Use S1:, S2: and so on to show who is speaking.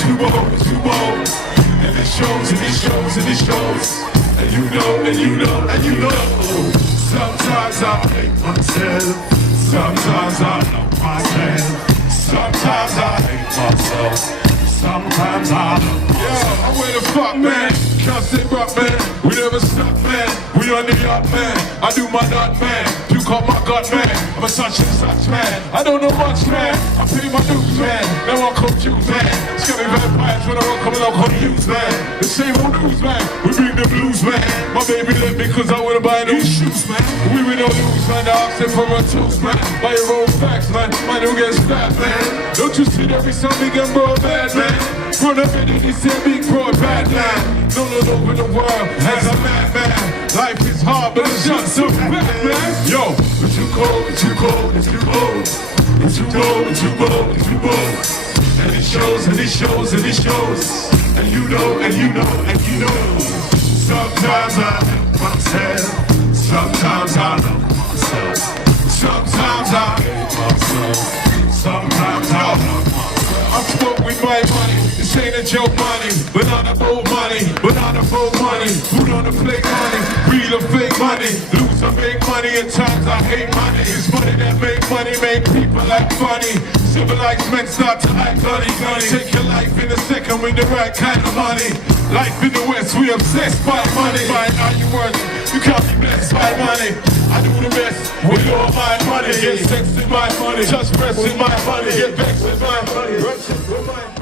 S1: too old, too old. And it shows, and it shows, and it shows. And you know, and you know, and you know. Sometimes I hate myself. Sometimes I love myself. Sometimes I hate myself. Sometimes I love myself. Yeah, with the fuck, man. Stay up, man. We never stop, man. We on the yacht, man. I do my nut, man. You call my gut, man. I'm a such and such, man. I don't know much, man. I pay my dues, man. Now I'm confused, man. Scary vampires when I walk coming out confused, man. The same old news, man. We bring the blues, man. My baby left me cause I wanna buy new shoes, man. We with no news, man. I'm sitting for a toast, man. Buy your own facts, man. Man, don't get stabbed, man. Don't you see song we get bro bad, man? Run up in said big bro bad, man. Known all over the world as a madman. Life is hard, but it's just so. Yo, it's too cold, it's too cold, it's too cold. It's too cold, it's too cold, it's too cold. And it shows, and it shows, and it shows. And you know, and you know, and you know. Sometimes I hate myself. Sometimes I love myself. Sometimes I hate myself. Sometimes I love myself. I smoke with my money. This ain't a joke money. but not a boat money. but not a boat money. Food on the fake money. Real or fake money. Lose or make money. At times I hate money. It's money that make money. Make people act funny. Civilized men start to act gunny. Take your life in a second with the right kind of money. Life in the West, we obsessed by money. By how you work, you can't be blessed by money. I do the best with all my money. Get sex with my money. Just rest in my money. Get vexed with my money.